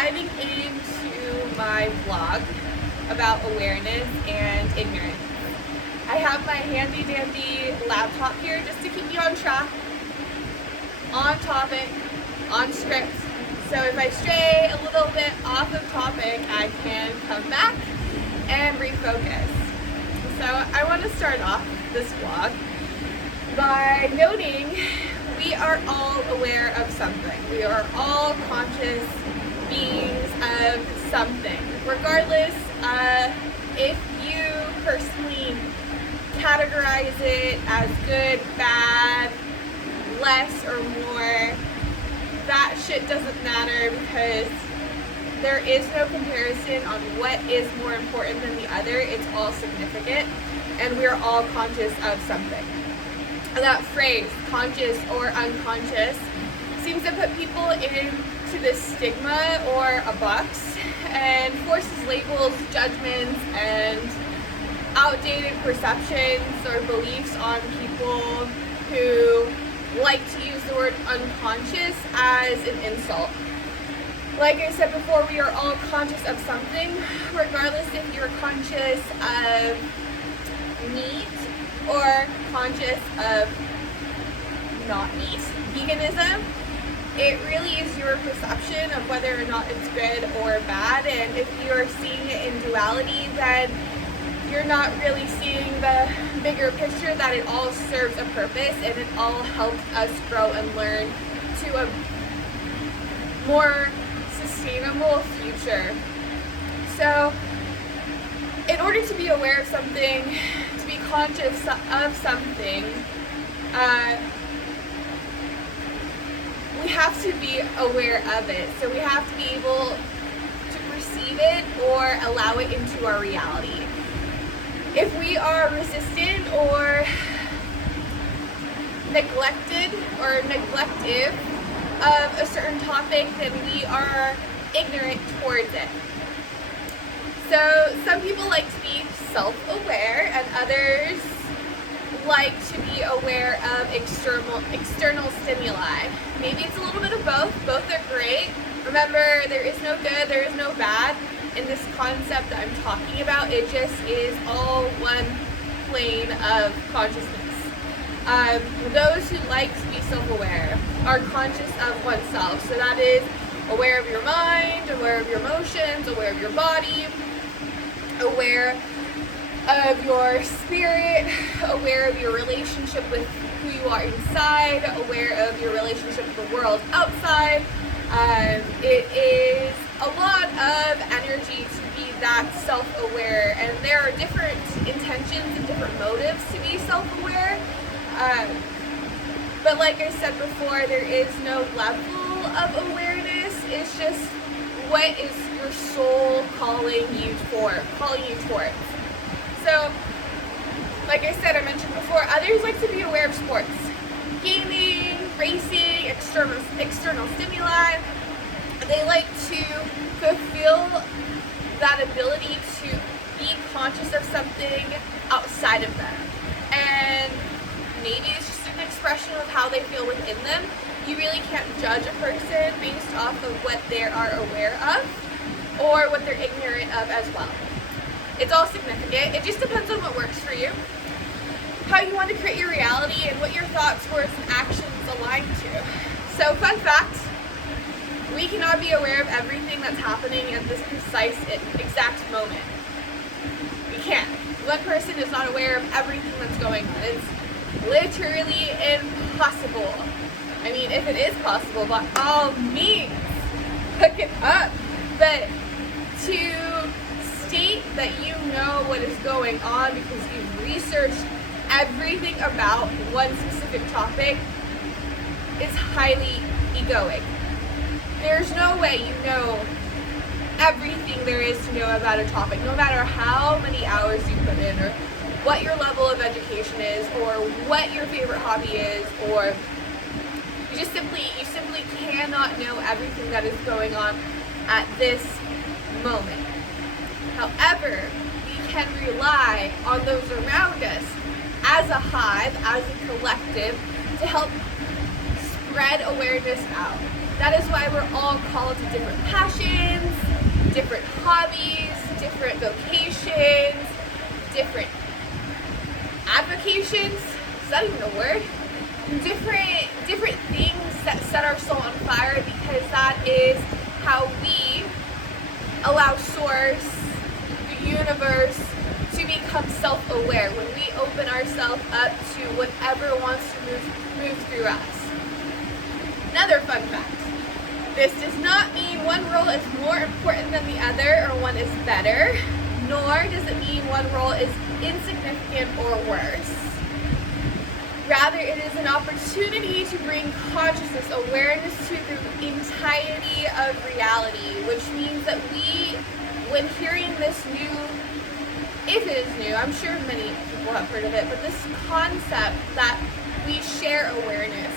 diving into my vlog about awareness and ignorance. I have my handy dandy laptop here just to keep me on track, on topic, on script. So if I stray a little bit off of topic, I can come back and refocus. So I want to start off this vlog by noting we are all aware of something. We are all conscious beings of something. Regardless if you personally categorize it as good, bad, less or more, that shit doesn't matter because there is no comparison on what is more important than the other. It's all significant and we're all conscious of something. That phrase, conscious or unconscious, seems to put people into this stigma or a box and forces labels, judgments, and outdated perceptions or beliefs on people who like to use the word unconscious as an insult. Like I said before, we are all conscious of something, regardless if you're conscious of meat or conscious of not meat, veganism. It really is your perception of whether or not it's good or bad, and if you're seeing it in duality, then you're not really seeing the bigger picture that it all serves a purpose and it all helps us grow and learn to a more sustainable future. So in order to be aware of something, to be conscious of something, we have to be aware of it. So we have to be able to perceive it or allow it into our reality. If we are resistant or neglected or neglective of a certain topic, then we are ignorant towards it. So some people like to be self-aware and others like to be aware of external stimuli. Maybe it's a little bit of both. Both are great. Remember, there is no good, there is no bad in this concept that I'm talking about. It just is all one plane of consciousness. Those who like to be self-aware are conscious of oneself. So that is aware of your mind, aware of your emotions, aware of your body, aware of your spirit, aware of your relationship with who you are inside, aware of your relationship with the world outside. It is a lot of energy to be that self-aware, and there are different intentions and different motives to be self-aware. But like I said before, there is no level of awareness. It's just what is your soul calling you towards. So, like I said, I mentioned before, others like to be aware of sports. Gaming, racing, external stimuli. They like to fulfill that ability to be conscious of something outside of them. And maybe it's just an expression of how they feel within them. You really can't judge a person based off of what they are aware of or what they're ignorant of as well. It's all significant. It just depends on what works for you, how you want to create your reality, and what your thoughts, words, and actions align to. So, fun fact, we cannot be aware of everything that's happening at this precise exact moment. We can't. One person is not aware of everything that's going on. It's literally impossible. I mean, if it is possible, by all means, hook it up. But to state that you know what is going on because you've researched everything about one specific topic is highly egoic. There's no way you know everything there is to know about a topic, no matter how many hours you put in, or what your level of education is, or what your favorite hobby is, or you simply cannot know everything that is going on at this moment. However, we can rely on those around us as a hive, as a collective, to help spread awareness out. That is why we're all called to different passions, different hobbies, different vocations, different avocations. Is that even a word? Different things that set our soul on fire, because that is how we allow Source, the universe, to become self-aware. When we open ourselves up to whatever wants to move through us. Another fun fact. This does not mean one role is more important than the other or one is better, nor does it mean one role is insignificant or worse. Rather, it is an opportunity to bring consciousness, awareness to the entirety of reality, which means that we, when hearing this new, if it is new, I'm sure many people have heard of it, but this concept that we share awareness,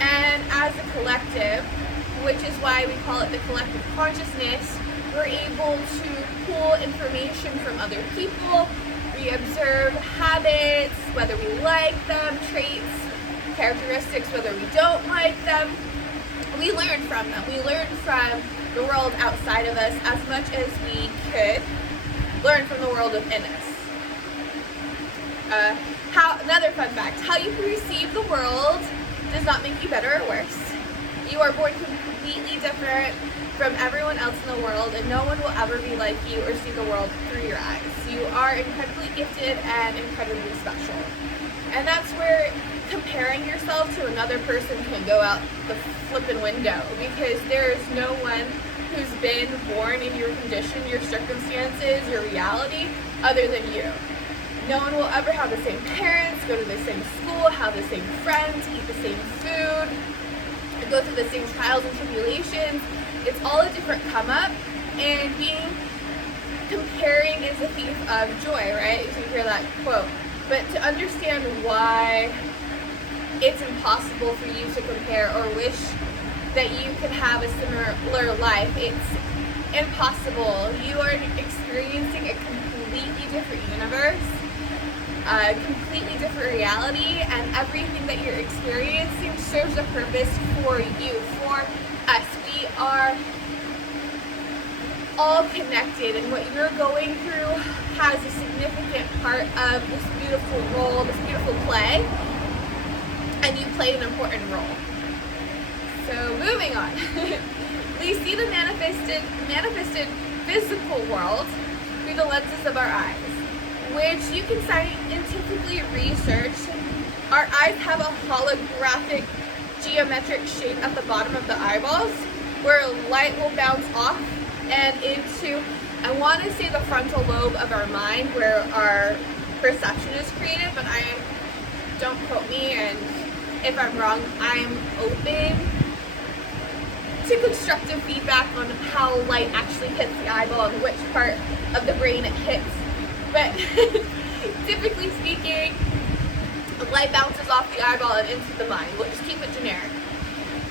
and as a collective, which is why we call it the collective consciousness, we're able to pull information from other people. We observe habits, whether we like them, traits, characteristics, whether we don't like them. We learn from them. We learn from the world outside of us as much as we could learn from the world within us. Another fun fact, how you perceive the world does not make you better or worse. You are born completely different from everyone else in the world, and no one will ever be like you or see the world through your eyes. You are incredibly gifted and incredibly special. And that's where comparing yourself to another person can go out the flippin' window, because there is no one who's been born in your condition, your circumstances, your reality, other than you. No one will ever have the same parents, go to the same school, have the same friends, eat the same food, go through the same trials and tribulations. It's all a different come up, and comparing is a thief of joy, right? You hear that quote. But to understand why it's impossible for you to compare or wish that you could have a similar life, it's impossible. You are experiencing a completely different universe, a completely different reality, and everything that you're experiencing serves a purpose for you, for us. We are all connected, and what you're going through has a significant part of this beautiful role, this beautiful play, and you play an important role. So moving on, we see the manifested physical world through the lenses of our eyes, which you can scientifically research. Our eyes have a holographic geometric shape at the bottom of the eyeballs, where light will bounce off and into, I want to say, the frontal lobe of our mind, where our perception is created, but don't quote me, and if I'm wrong, I'm open to constructive feedback on how light actually hits the eyeball and which part of the brain it hits. But typically speaking, light bounces off the eyeball and into the mind. We'll just keep it generic.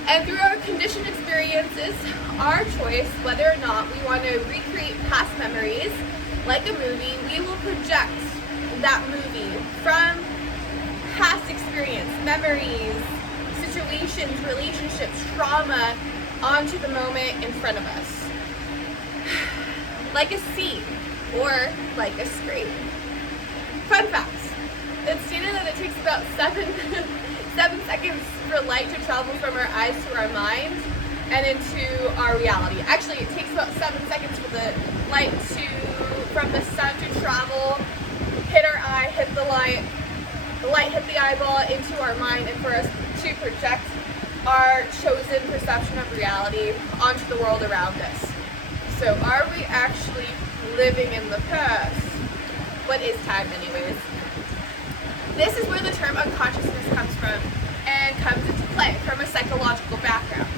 And through our conditioned experiences, our choice whether or not we want to recreate past memories like a movie, we will project that movie from past experience, memories, situations, relationships, trauma, onto the moment in front of us. Like a scene or like a screen. Fun facts. It's stated that it takes about 7 seconds for light to travel from our eyes to our mind and into our reality. Actually, it takes about 7 seconds for the light from the sun to travel, hit our eye, hit the light hit the eyeball, into our mind, and for us to project our chosen perception of reality onto the world around us. So are we actually living in the past? What is time anyways? This is where the term unconsciousness comes from and comes into play from a psychological background,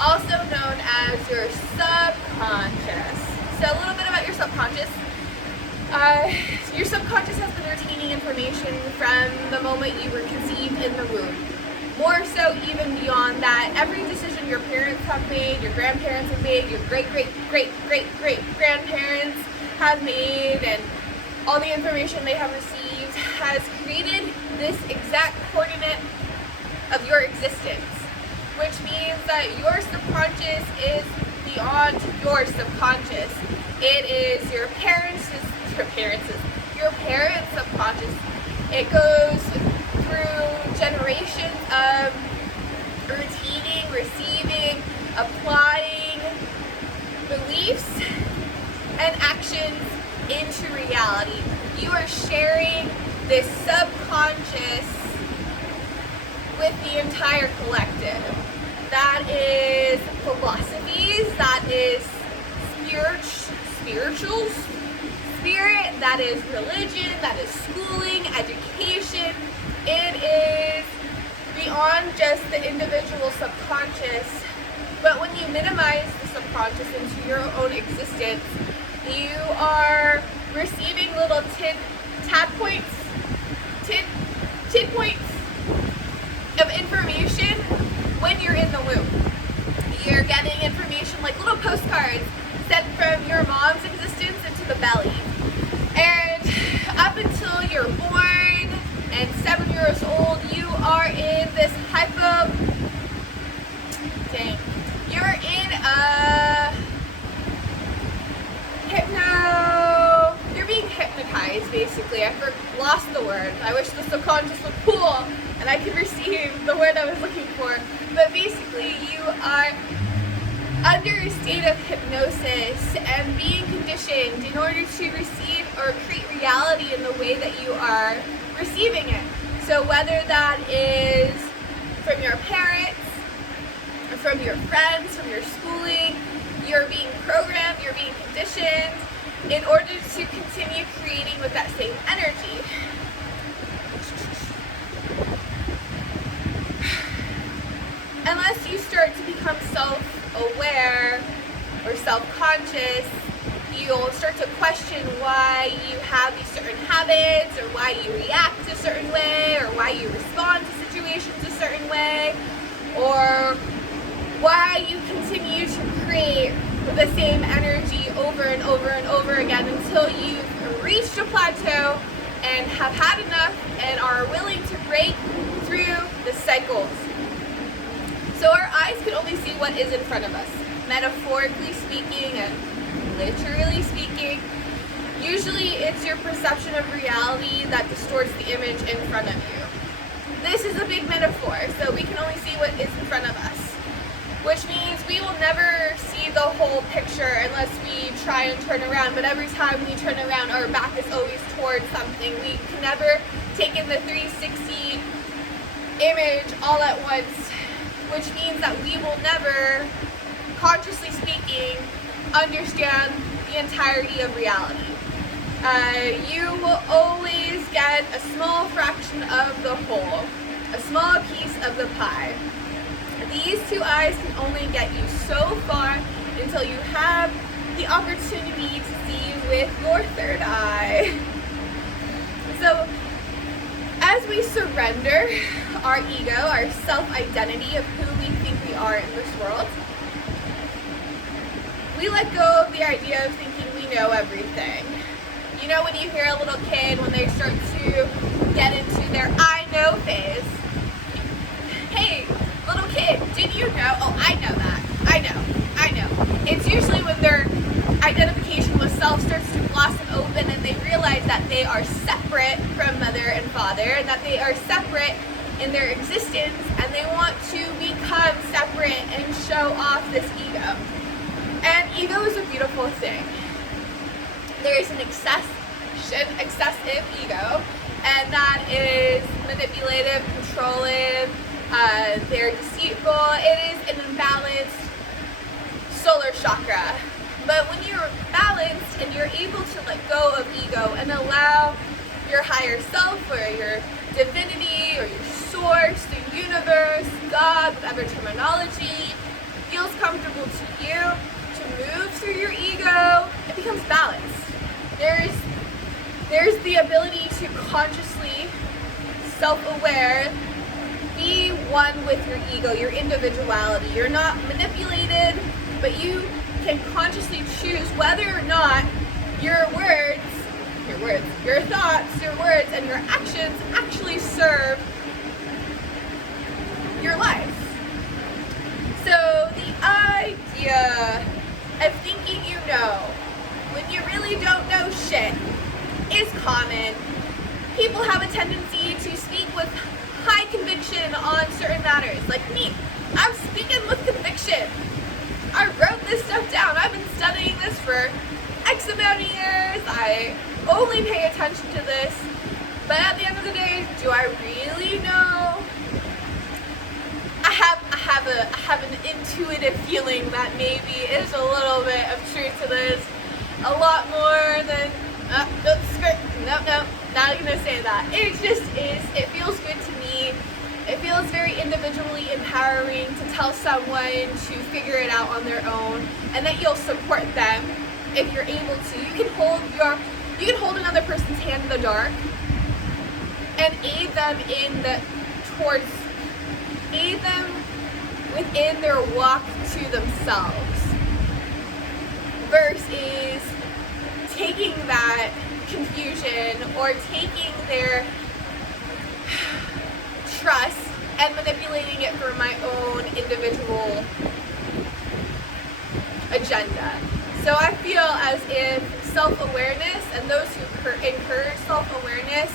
also known as your subconscious. So a little bit about your subconscious. Your subconscious has been retaining information from the moment you were conceived in the womb. More so even beyond that, every decision your parents have made, your grandparents have made, your great-great-great-great-great-grandparents have made, and all the information they have received has created this exact coordinate of your existence. which means that your subconscious is beyond your subconscious. It is your parents' subconscious. It goes through generations of retaining, receiving, applying beliefs and actions into reality. You are sharing this subconscious with the entire collective. That is philosophies, that is spirituals, spirit, that is religion, that is schooling, education. It is beyond just the individual subconscious. But when you minimize the subconscious into your own existence, you are receiving little tid points of information when you're in the womb. You're getting information like little postcards sent from your mom's existence into the belly. And up until you're born and 7 years old, you are in this you're being hypnotized, basically. I lost the word. I wish the subconscious was cool and I could receive the word I was looking for. But basically, you are under a state of hypnosis and being conditioned in order to receive or create reality in the way that you are receiving it. So whether that is from your parents, or from your friends, from your schooling, you're being programmed, you're being conditioned in order to continue creating with that same energy. Unless you start to become self-aware or self-conscious, you'll start to question why you have these certain habits, or why you react a certain way, or why you respond to situations a certain way, or why you continue to create the same energy over and over and over again until you've reached a plateau and have had enough and are willing to break through the cycles. So our eyes can only see what is in front of us, metaphorically speaking and literally speaking. Usually it's your perception of reality that distorts the image in front of you. This is a big metaphor, so we can only see what is in front of us, which means we will never see the whole picture unless we try and turn around. But every time we turn around, our back is always towards something. We can never take in the 360 image all at once, which means that we will never, consciously speaking, understand the entirety of reality. You will always get a small fraction of the whole, a small piece of the pie. These two eyes can only get you so far until you have the opportunity to see with your third eye. So, as we surrender our ego, our self-identity of who we think we are in this world, we let go of the idea of thinking we know everything. You know, when you hear a little kid, when they start to get into their I know phase, hey, little kid, did you know? Oh, I know that. I know. It's usually when their identification with self starts to blossom open and they realize that they are separate from mother and father, and that they are separate in their existence, and they want to become separate and show off this ego. And ego is a beautiful thing. There is an excessive ego, and that is manipulative, controlling, they're deceitful. It is an imbalanced solar chakra. But when you're balanced and you're able to let go of ego and allow your higher self or your divinity or your source, the universe, God, whatever terminology feels comfortable to you, to move through your ego, it becomes balanced. There's the ability to consciously, self-aware, be one with your ego, your individuality. You're not manipulated, but you can consciously choose whether or not your thoughts, your words, and your actions actually serve your life. So the idea of thinking you know when you really don't know shit is common. People have a tendency to speak with high conviction on certain matters. Like me, I'm speaking with conviction. I wrote this stuff down. I've been studying this for X amount of years. I only pay attention to this. But at the end of the day, do I really know? I have an intuitive feeling that maybe is a little bit of truth to this. A lot more than no, not gonna say that. It just is. It feels good to me. It feels very individually empowering to tell someone to figure it out on their own, and that you'll support them if you're able to. You can hold another person's hand in the dark and aid them within their walk to themselves, versus taking that confusion or taking their trust and manipulating it for my own individual agenda. So I feel as if self-awareness and those who encourage self-awareness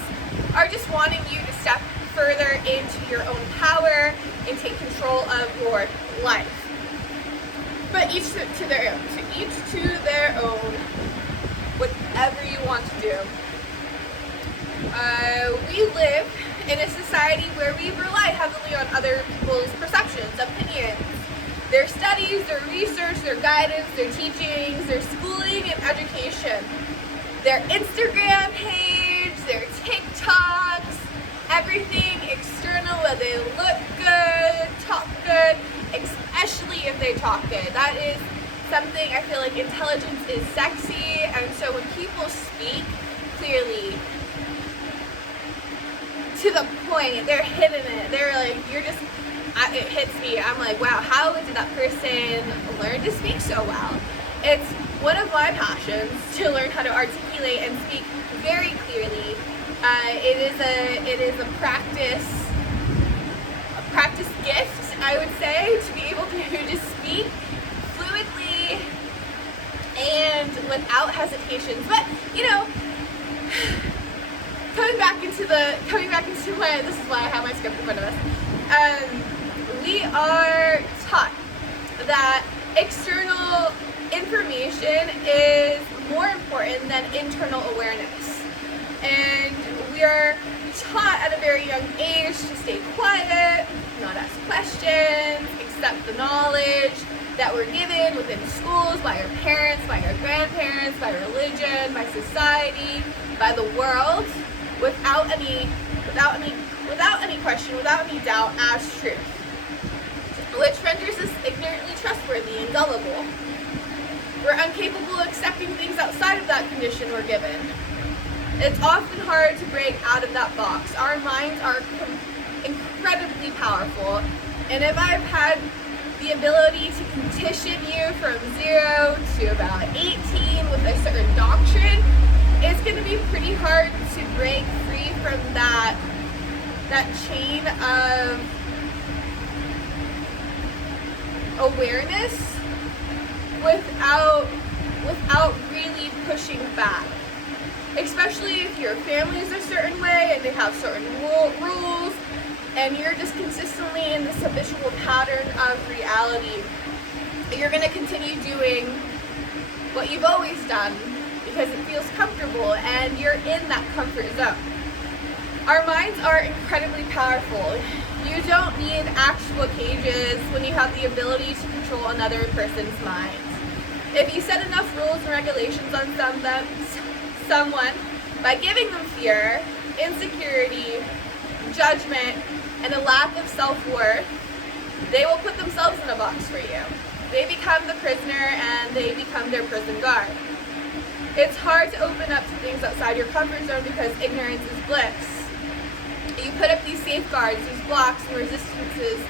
are just wanting you to step further into your own power and take control of your life. But each to their own, whatever you want to do. We live in a society where we rely heavily on other people's perceptions, opinions, their studies, their research, their guidance, their teachings, their schooling and education, their Instagram page, their TikToks, everything external, whether they look good, talk good, especially if they talk good. That is something I feel like intelligence is sexy, and so when people speak clearly, to the point, they're hitting it. They're like, it hits me. I'm like, wow, how did that person learn to speak so well? It's one of my passions to learn how to articulate and speak very clearly. It is a practice gift, I would say, to be able to just speak fluidly and without hesitations. But coming back into my, this is why I have my script in front of us. We are taught that external information is more important than internal awareness. And we are taught at a very young age to stay quiet, not ask questions, accept the knowledge that we're given within schools, by our parents, by our grandparents, by religion, by society, by the world, without any question, without any doubt, as truth, which renders us ignorantly trustworthy and gullible. We're incapable of accepting things outside of that condition we're given. It's often hard to break out of that box. Our minds are incredibly powerful, and if I've had the ability to condition you from 0 to about 18 with a certain doctrine, it's going to be pretty hard to break free from that chain of awareness without really pushing back. Especially if your family is a certain way and they have certain rules, and you're just consistently in this habitual pattern of reality. You're going to continue doing what you've always done because it feels comfortable and you're in that comfort zone. Our minds are incredibly powerful. You don't need actual cages when you have the ability to control another person's mind. If you set enough rules and regulations on someone, by giving them fear, insecurity, judgment, and a lack of self-worth, they will put themselves in a box for you. They become the prisoner and they become their prison guard. It's hard to open up to things outside your comfort zone because ignorance is bliss. You put up these safeguards, these blocks and resistances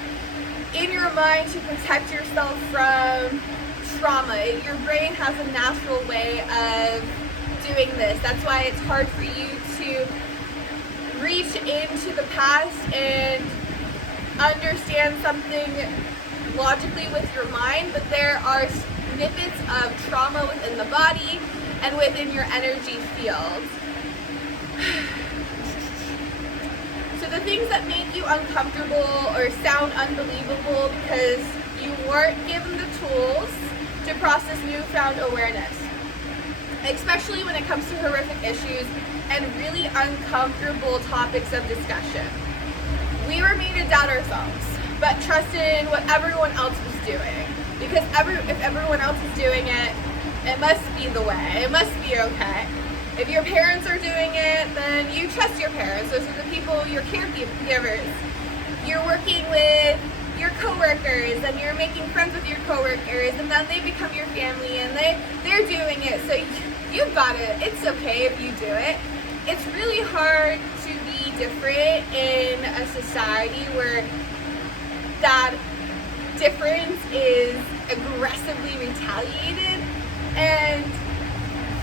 in your mind to protect yourself from trauma. Your brain has a natural way of doing this. That's why it's hard for you to reach into the past and understand something logically with your mind, but there are snippets of trauma within the body and within your energy field. So the things that make you uncomfortable or sound unbelievable because you weren't given the tools to process newfound awareness, especially when it comes to horrific issues and really uncomfortable topics of discussion. We were made to doubt ourselves, but trust in what everyone else was doing. Because if everyone else is doing it, it must be the way. It must be okay. If your parents are doing it, then you trust your parents. Those are the people, your caregivers. You're working with your coworkers, and you're making friends with your coworkers, and then they become your family, and they're doing it. So you've got it. It's okay if you do it. It's really hard to be different in a society where that difference is aggressively retaliated, and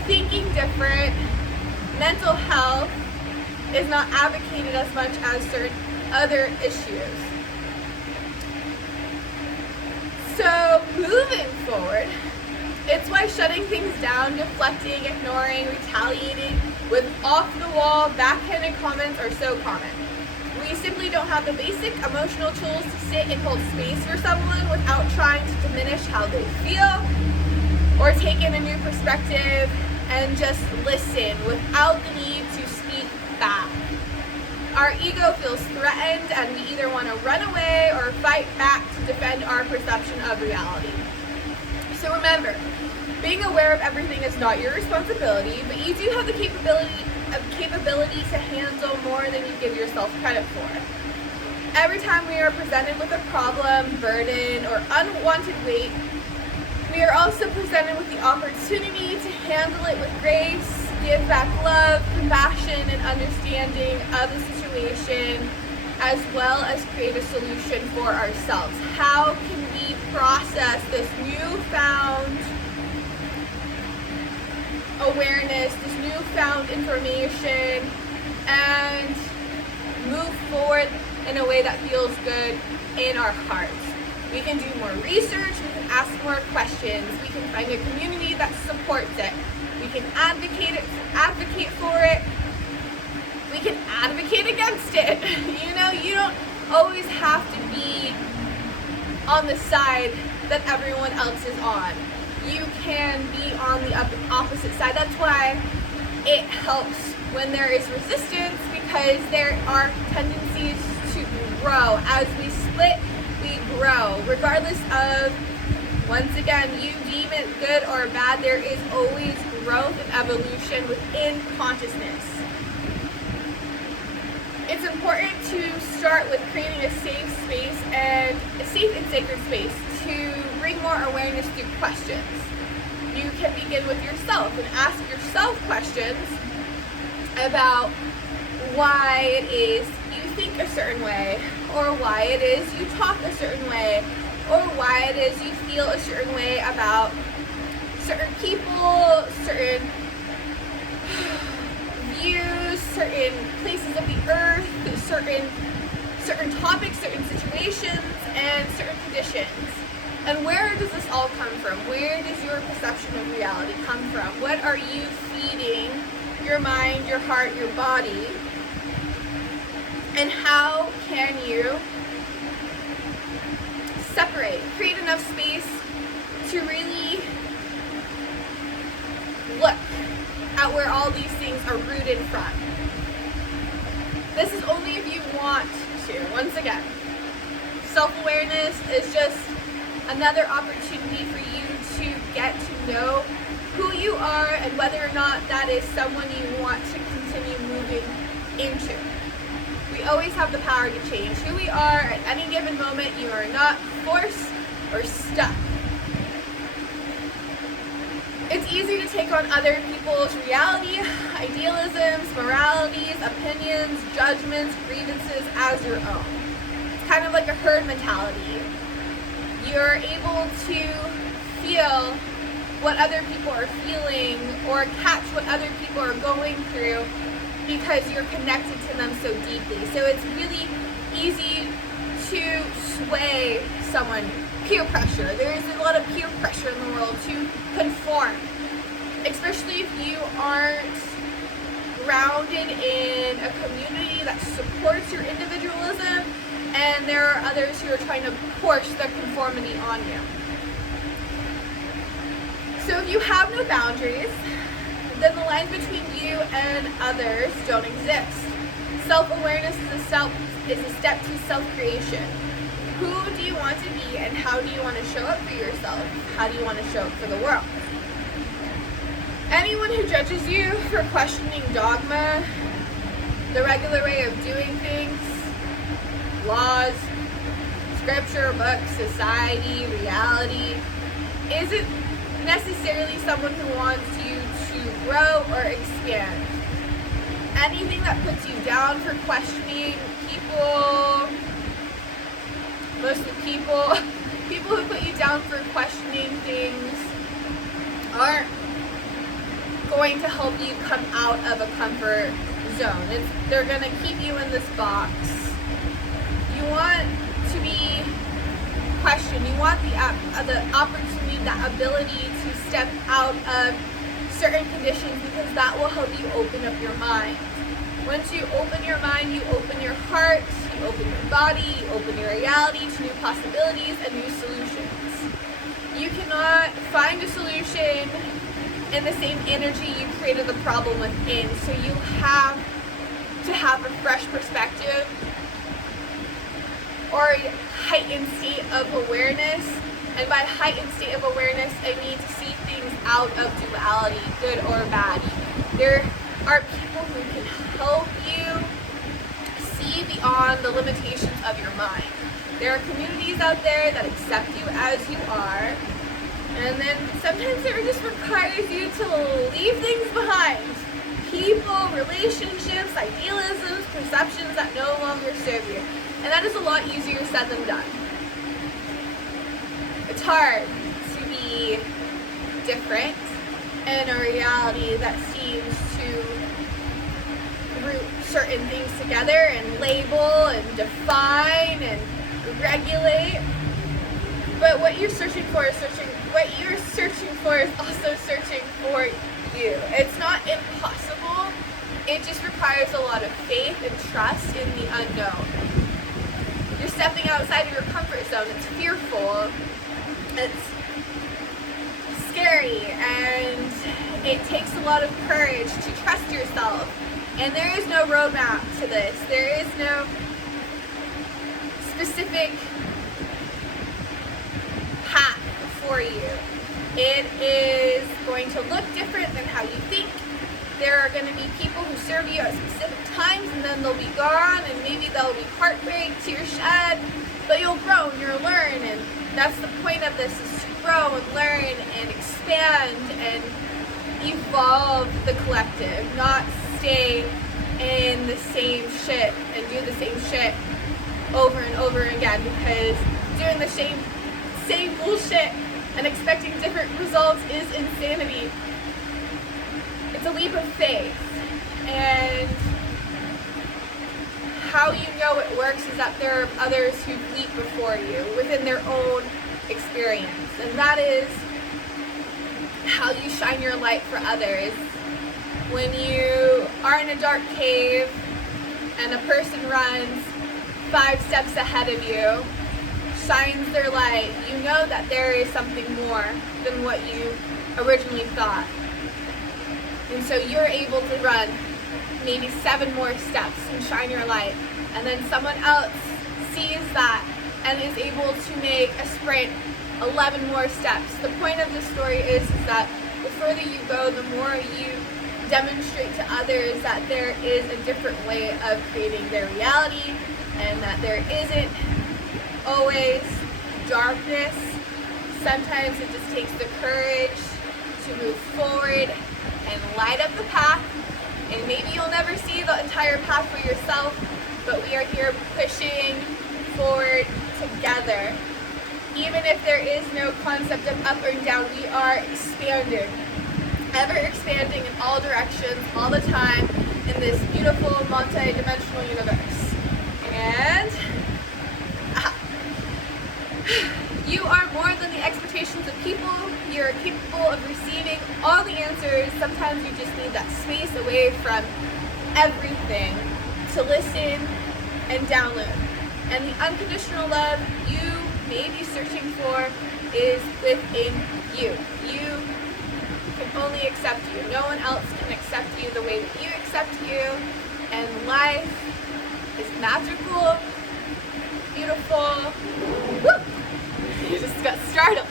thinking different, mental health is not advocated as much as certain other issues. So moving forward, it's why shutting things down, deflecting, ignoring, retaliating with off-the-wall, backhanded comments are so common. We simply don't have the basic emotional tools to sit and hold space for someone without trying to diminish how they feel or take in a new perspective and just listen without the need to speak back. Our ego feels threatened, and we either want to run away or fight back to defend our perception of reality. So remember, being aware of everything is not your responsibility, but you do have the capability to handle more than you give yourself credit for. Every time we are presented with a problem, burden, or unwanted weight, we are also presented with the opportunity to handle it with grace, give back love, compassion, and understanding of the situation, as well as create a solution for ourselves. How can we process this newfound awareness, this newfound information, and move forward in a way that feels good in our hearts? We can do more research, we can ask more questions, we can find a community that supports it, we can advocate for it, we can advocate against it. You don't always have to be on the side that everyone else is on. You can be on the opposite side. That's why it helps when there is resistance, because there are tendencies to grow. As we split, we grow. Regardless of, once again, you deem it good or bad, there is always growth and evolution within consciousness. It's important to start with creating a safe space and a safe and sacred space to bring more awareness through questions. You can begin with yourself and ask yourself questions about why it is you think a certain way, or why it is you talk a certain way, or why it is you feel a certain way about certain people, certain views, certain places of the earth, certain topics, certain situations, and certain conditions. And where does this all come from? Where does your perception of reality come from? What are you feeding your mind, your heart, your body? And how can you separate, create enough space to really look at where all these things are rooted from? This is only if you want to. Once again, self-awareness is just another opportunity for you to get to know who you are and whether or not that is someone you want to continue moving into. We always have the power to change who we are at any given moment. You are not forced or stuck. It's easy to take on other people's reality, idealisms, moralities, opinions, judgments, grievances as your own. It's kind of like a herd mentality. You're able to feel what other people are feeling or catch what other people are going through because you're connected to them so deeply. So it's really easy to sway someone. Peer pressure. There is a lot of peer pressure in the world to conform, especially if you aren't grounded in a community that supports your individualism, and there are others who are trying to force the conformity on you. So if you have no boundaries, then the lines between you and others don't exist. Self-awareness is a step to self-creation. Who do you want to be, and how do you want to show up for yourself? How do you want to show up for the world? Anyone who judges you for questioning dogma, the regular way of doing things, laws, scripture, books, society, reality, isn't necessarily someone who wants you to grow or expand. Anything that puts you down for questioning people, people who put you down for questioning things aren't going to help you come out of a comfort zone. They're going to keep you in this box. You want to be questioned. You want the opportunity, the ability to step out of certain conditions, because that will help you open up your mind. Once you open your mind, you open your heart, you open your body, you open your reality to new possibilities and new solutions. You cannot find a solution in the same energy you created the problem within, so you have to have a fresh perspective or a heightened state of awareness. And by heightened state of awareness, I mean to see things out of duality, good or bad. There are people who can help you see beyond the limitations of your mind. There are communities out there that accept you as you are, and then sometimes it just requires you to leave things behind. People, relationships, idealisms, perceptions that no longer serve you. And that is a lot easier said than done. It's hard to be different in a reality that seems to group certain things together and label and define and regulate. But what you're searching for is also searching for you. It's not impossible. It just requires a lot of faith and trust in the unknown. You're stepping outside of your comfort zone. It's fearful. It's scary, and it takes a lot of courage to trust yourself. And there is no roadmap to this. There is no specific path for you. It is going to look different than how you think. There are going to be people who serve you at specific times, and then they'll be gone, and maybe there'll be heartbreak, tears shed, but you'll grow and you'll learn, and that's the point of this, is to grow and learn and expand and evolve the collective, not stay in the same shit and do the same shit over and over again, because doing the same bullshit and expecting different results is insanity. It's a leap of faith, and how you know it works is that there are others who leap before you within their own experience, and that is how you shine your light for others. When you are in a dark cave and a person runs 5 steps ahead of you, shines their light, you know that there is something more than what you originally thought. And so you're able to run maybe 7 more steps and shine your light. And then someone else sees that and is able to make a sprint 11 more steps. The point of this story is that the further you go, the more you demonstrate to others that there is a different way of creating their reality, and that there isn't always darkness. Sometimes it just takes the courage to move forward and light up the path. And maybe you'll never see the entire path for yourself, but we are here pushing forward together. Even if there is no concept of up or down, we are expanding, ever expanding in all directions, all the time, in this beautiful multi-dimensional universe. And You are more than the expectations of people. You're capable of receiving all the answers. Sometimes you just need that space away from everything to listen and download. And the unconditional love you may be searching for is within you. You can only accept you. No one else can accept you the way that you accept you. And life is magical, beautiful. Woo! You just got startled.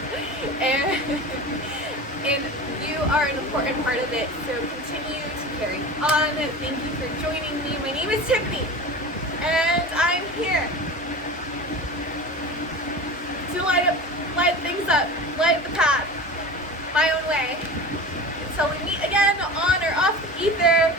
And you are an important part of it. So continue to carry on. Thank you for joining me. My name is Tiffany, and I'm here to light things up, light the path my own way. Until we meet again on or off the ether.